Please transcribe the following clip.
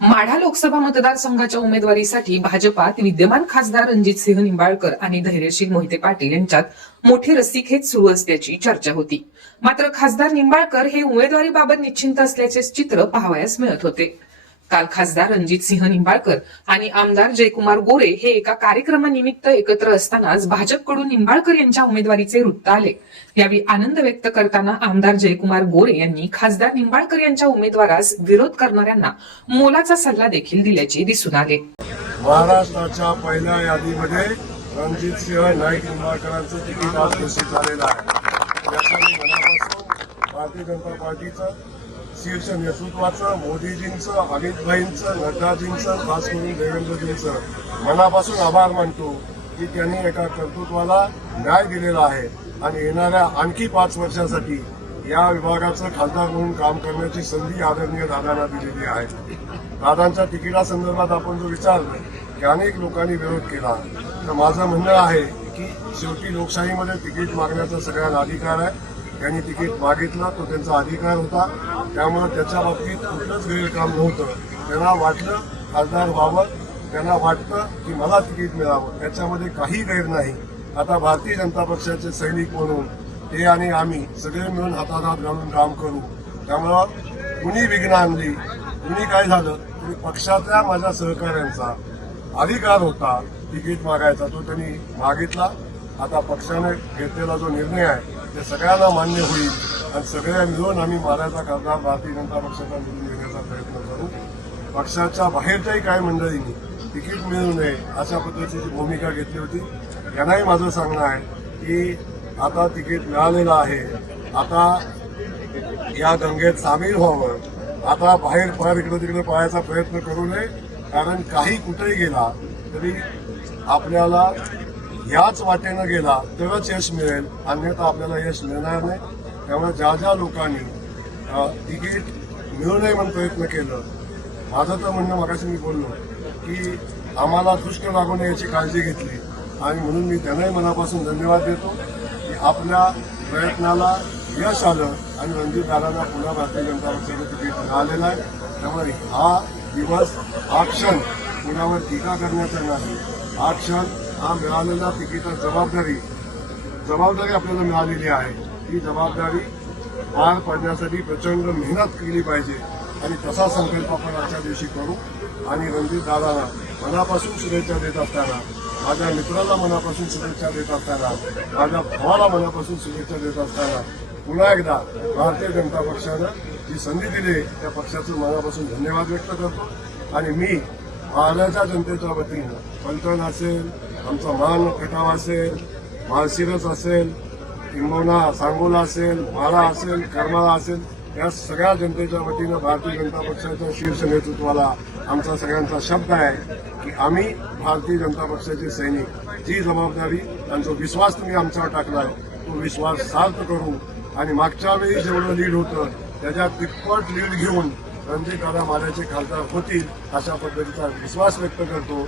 माढा लोकसभा मतदारसंघाच्या उमेदवारीसाठी भाजपात विद्यमान खासदार रणजित सिंह निंबाळकर आणि धैर्यशील मोहिते पाटील यांच्यात मोठी रस्सीखेच सुरू असल्याची चर्चा होती. मात्र खासदार निंबाळकर हे उमेदवारीबाबत निश्चिंत असल्याचे चित्र पाहावयास मिळत होते. काल खासदार रणजितसिंह निंबाळकर आणि आमदार जयकुमार गोरे हे एका कार्यक्रमानिमित्त एकत्र असतानाच भाजपकडून निंबाळकर यांच्या उमेदवारीचे वृत्त आले. यावेळी आनंद व्यक्त करताना आमदार जयकुमार गोरे यांनी खासदार निंबाळकर यांच्या उमेदवारास विरोध करणाऱ्यांना मोलाचा सल्ला देखील दिल्याचे दिसून आले. महाराष्ट्राच्या पहिल्या यादीमध्ये रणजित सिंह नाईक निंबाळकरांचं तिकीट आज घोषित झालेलं आहे. भारतीय जनता पार्टीचं शीर्ष नेतृत्वाचं मोदीजींचं अमितभाईंचं नड्डाजींचं खास करून देवेंद्रजींचं मनापासून आभार मानतो की त्यांनी एका कर्तृत्वाला न्याय दिलेला आहे. आणि येणाऱ्या आणखी पाच वर्षासाठी या विभागाचं खासदार म्हणून काम करण्याची संधी आदरणीय दादांना दिलेली आहे. दादांच्या तिकिटासंदर्भात आपण जो विचारलं की अनेक लोकांनी विरोध केला तर माझं म्हणणं आहे की शेवटी लोकशाहीमध्ये तिकीट मागण्याचा सगळ्यांना अधिकार आहे. त्यांनी तिकीट मागितलं तो त्यांचा अधिकार होता. त्यामुळे त्याच्या बाबतीत कुठलंच गैरकाम नव्हतं. त्यांना वाटलं खासदार बाबत त्यांना वाटतं की मला तिकीट मिळावं. त्याच्यामध्ये काही गैर नाही. आता भारतीय जनता पक्षाचे सैनिक म्हणून ते आणि आम्ही सगळे मिळून हातात हात घालून काम करू. त्यामुळं कुणी विघ्न आणली कुणी काय झालं तरी पक्षातल्या माझ्या सहकाऱ्यांचा अधिकार होता तिकीट मागायचा तो त्यांनी मागितला. आता पक्षाने घेतलेला जो निर्णय आहे ते सगळ्यांना मान्य होईल. आणि सगळ्या मिळून आम्ही मारायचा खासदार भारतीय जनता पक्षाचा निवडून घेण्याचा प्रयत्न करू. पक्षाच्या बाहेरच्याही काही मंडळींनी तिकीट मिळू नये अशा पद्धतीची भूमिका घेतली होती. यांनाही माझं सांगणं आहे की आता तिकीट मिळालेलं आहे. आता या गंगेत सामील व्हावं. आता बाहेर फार इकडे तिकडे पाहायचा प्रयत्न करू नये. कारण काही कुठेही गेला तरी आपल्याला याच वाटेनं गेला तरच यश मिळेल. अन्यथा आपल्याला यश मिळणार नाही. त्यामुळे ज्या ज्या लोकांनी तिकीट मिळू नये म्हणून प्रयत्न केलं माझं तर म्हणणं मगाशी मी बोललो की आम्हाला दुष्ट लागू नये याची काळजी घेतली. आणि म्हणून मी त्यांनाही मनापासून धन्यवाद देतो की आपल्या प्रयत्नाला यश आलं आणि रणजित दादांना पुन्हा भारतीय जनता पक्षाचं तिकीट मिळालेलं आहे. त्यामुळे हा दिवस हा क्षण कुणावर टीका करण्याचा नाही. हा क्षण हा मिळालेला तिकीट जबाबदारी जबाबदारी आपल्याला मिळालेली आहे. ही जबाबदारी पार पाडण्यासाठी प्रचंड मेहनत केली पाहिजे. आणि तसा संकल्प आपण आजच्या दिवशी करू. आणि रणजित दादाला मनापासून शुभेच्छा देत असताना माझ्या मित्राला मनापासून शुभेच्छा देत असताना माझ्या भावाला मनापासून शुभेच्छा देत असताना पुन्हा एकदा भारतीय जनता पक्षानं जी संधी दिली त्या पक्षाचं मनापासून धन्यवाद व्यक्त करतो. आणि मी महाराष्ट्राच्या जनतेच्या वतीनं फलटण असेल आमचा मान खटाव असेल माळशिरस असेल किंबोना सांगोला असेल माळा असेल करमाळा असेल या सगळ्या जनतेच्या वतीनं भारतीय जनता पक्षाच्या शीर्ष नेतृत्वाला आमचा सगळ्यांचा शब्द आहे की आम्ही भारतीय जनता पक्षाचे सैनिक. जी जबाबदारी आणि जो विश्वास तुम्ही आमच्यावर टाकलाय तो विश्वास सार्थ करू. आणि मागच्या वेळी जेवढं लीड होतं त्याच्या तिप्पट लीड घेऊन रणजित दादा माल्याचे खासदार होतील अशा पद्धतीचा विश्वास व्यक्त करतो.